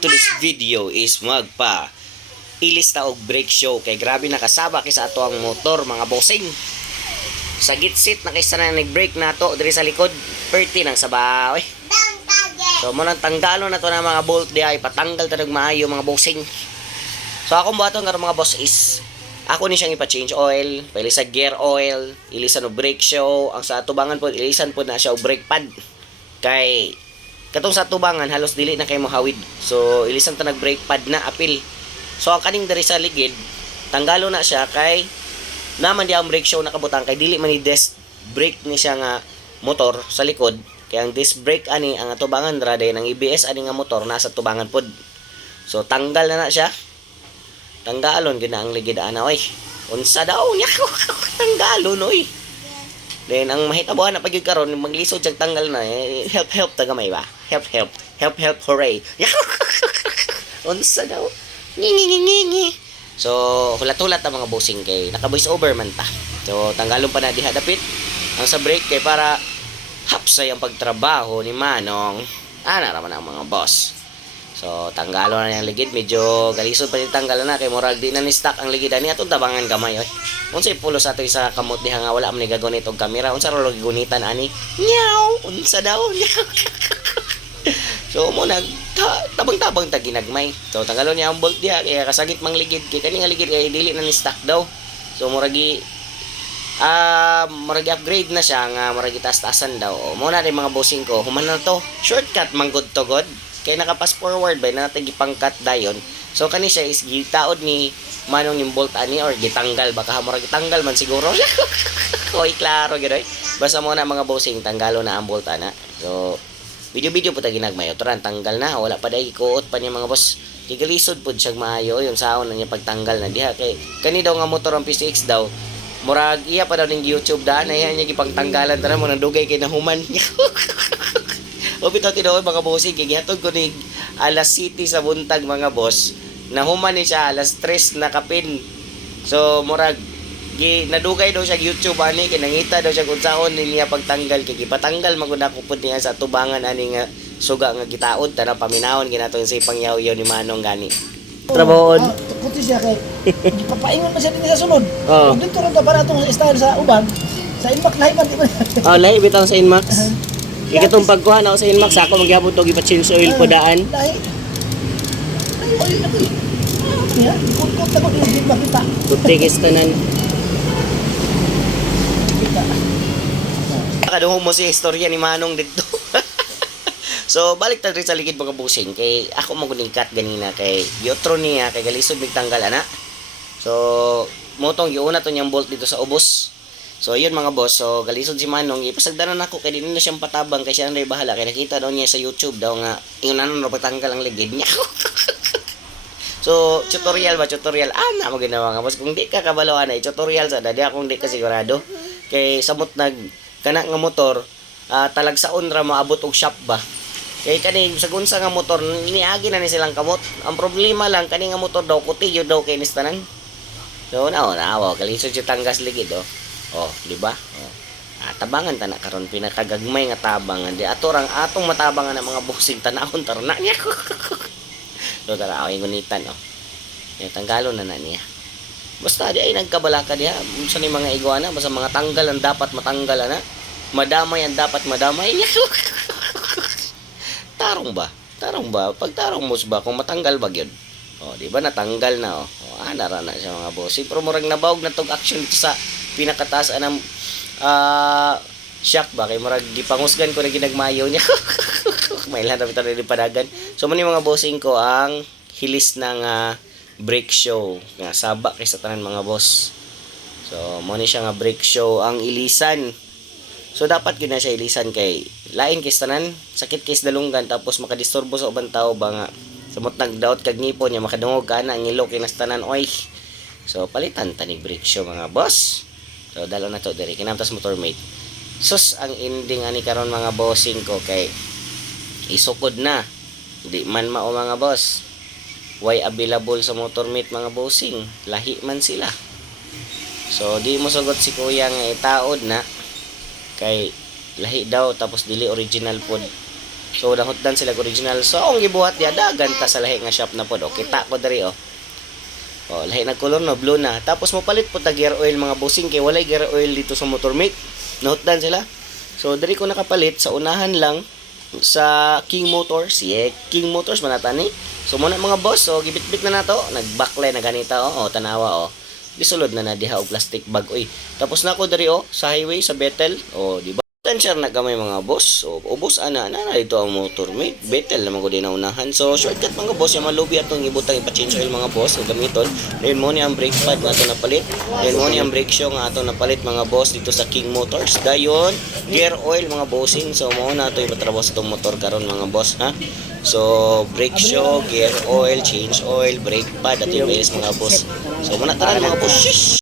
today's video is magpa ilista og brake show kay grabe nakasaba kay sa ato ang motor mga bossing sa gitsit na kay sa nag brake nato diri sa likod perti nang sabaw eh. so mo nang tanggalo na to ng mga bolt di ay patanggal ta maayo mga bossing so akong buhaton karon mga boss is ako ni siyang ipa-change oil, pailisa gear oil, ilisan og brake show, ang sa tubangan po ilisan po na siya og brake pad. Kay katong sa tubangan halos dili na kay mohawid. So ilisan ta nag brake pad na apil. So ang kaning diri sa ligid, tanggalo na siya kay naman di ang brake show nakabutang kay dili man ni disc brake ni siya nga motor sa likod. Kaya ang disc brake ani ang atubangan ra day ng ABS ani nga motor nasa tubangan pod. So tanggal na na siya. Tanggalon gyud na ang ligid ana oy. Unsa daw niya tanggalon oy. Then ang mahitabuhan na pagyud karon maglisod siyang tanggal na eh, help help ta gamay ba? Help help. Help help hooray. Unsa daw? Ngi. So hulat-hulat ang mga bossing kay naka voice over man ta. So tanggalon pa na diha dapit ang sa break kay para hapsay ang pagtrabaho ni Manong. Ana raman ang mga boss. So tanggalo na yung ligid medyo galisod pa ni tanggal na kay murag di na ni stock ang ligid ani atong tabangan kamay oy. Unsay pulo sa ato sa kamot diha nga wala man ni gagunit og kamera unsa ra gunitan ani? Nyaw unsa daw? so mo nag ta- tabang-tabang ta ginagmay. So tanggalon niya ang bolt diha kaya kasagit mang ligid kay kani nga ligid kay dili na ni stock daw. So muragi ah murag upgrade na siya nga murag taas-taasan daw. Mo na rin mga bossing ko, human na to. Shortcut man good to god. Kay naka pass forward ba na gipangkat dayon. So kani siya is gitaod ni manong yung bolt ani or gitanggal baka murag gitanggal man siguro. Koy klaro gyud Basta mo na mga bossing tanggalo na ang bolt ana. So video-video po ta ginagmayo turan tanggal na wala pa dai kuot pa niya mga boss. Kigalisod pud siya maayo yung saon na niya pagtanggal na diha kay kani daw nga motor ang PCX daw murag iya pa daw ning YouTube daan na iya niya gipangtanggalan tara mo nang dugay kay nahuman. o bitaw tinuod mga bossing kay gihatod ko ni alas city sa buntag mga boss nahuman ni siya alas 3 na kapin. So murag gi nadugay daw siya YouTube ani kay nangita daw siya kung saon niya pagtanggal kay gipatanggal magud ako pud niya sa tubangan ani nga suga nga gitaod tara paminawon ginato sa pangyaw-yaw ni Manong gani. Trabahoon. Ah, Kuti siya kay gipapaingon man siya din sa sunod. Ug dito rin ta para itong style sa uban. Sa inmak lahi man di ba? Oh, lahi bitaw sa Inmax. Ikatong pagkuha na ako sa Inmax ako magyapon to gipa-change oil po daan. Lahi. Lahi oil na ko. Ya, kut-kut na ko di makita. Tutigis tanan. Kaduho mo si istorya ni Manong dito. so balik ta rin sa ligid mga busing kay ako cut ganina kay giotro niya kay galisod mig tanggal ana. So motong giuna to niyang bolt dito sa ubos. So yun mga boss, so galisod si Manong, ipasagdanan ako kay di na siyang patabang kay siya na bahala. Kay nakita daw niya sa YouTube daw nga yung na patanggal ang ligid niya. so tutorial ba tutorial? Ana mo ginawa nga boss. Kung di ka kabalo ana tutorial sa dadi akong di ka sigurado. Kay samot nag kana nga motor ah, talagsaon ra maabot og shop ba. Kay kani sa gunsa nga motor niagi na ni silang kamot. Ang problema lang kani nga motor daw kutilyo daw kay nistanan so na na awa kalisod si tanggas ligid oh oh di ba? Oh. Ah, tabangan ta na karon pinakagagmay nga tabangan. Di ato rang atong matabangan ng mga boxing tanahon tarna niya. So tara ako ngunitan oh. Ya tanggalon na na niya. Basta di ay nagkabalaka diha sa ni mga iguana basta mga tanggal ang dapat matanggal ana madamay ang dapat madamay niya. Tarong ba? Tarong ba? Pag tarong mo ba kung matanggal ba gyud? Oh di ba natanggal na oh, oh ana ra na siya mga boss pero murag nabawog na tong action sa pinakataas anang ah shock ba? Kay murag gipangusgan ko na ginagmayo niya. May lang na rin padagan so mani mga bossing ko ang hilis ng ah, break show. Nga saba kay sa tanan mga boss. So mo ni siya nga break show ang ilisan. So dapat gyud siya ilisan kay lain kay tanan sakit kay dalunggan tapos makadisturbo sa ubang tao ba nga. Samot nagdaot kag ngipon niya makadungog ka na ang ilo kay nas tanan oy. So palitan ta ni break show mga boss so dalo na to diri. Kinamtas motor mate. Sus ang ending ani karon mga bossing ko kay isukod na. Di man mao mga boss. Why available sa motor mate mga bossing. Lahi man sila. So di mo sugot si kuya nga itaod na. Kay lahi daw tapos dili original pod. So nahutdan sila original. So ang gibuhat diya dagan ta sa lahi nga shop na pod. Okay, ta ko diri oh. Oh, lahi na color no, blue na. Tapos mo palit po ta gear oil mga bossing kay walay gear oil dito sa motor mate. Nahutdan sila. So diri ko nakapalit sa unahan lang sa King Motors. Yeah, King Motors manata ni. So muna mga boss, so gibitbit na nato, nag-backline na ganita oh, oh tanawa oh. Gisulod na na diha og plastic bag oy. Tapos na ako diri oh sa highway sa Bethel. Oh, di ba? Tansya na gamay mga boss. So, ubos ana na na dito ang motor mate. Bethel naman ko din na unahan. So, shortcut mga boss, yung malubi atong ibutang ipa-change oil mga boss, o gamiton. Then mo ni ang brake pad nga ato napalit. Then mo ni ang brake shoe nga ato napalit mga boss dito sa King Motors. Dayon, gear oil mga bossing. So, mo na ato ipatrabaho sa itong motor karon mga boss, ha? So, brake shoe, gear oil, change oil, brake pad, at yung mga boss. So, muna tara mga boss. Shish!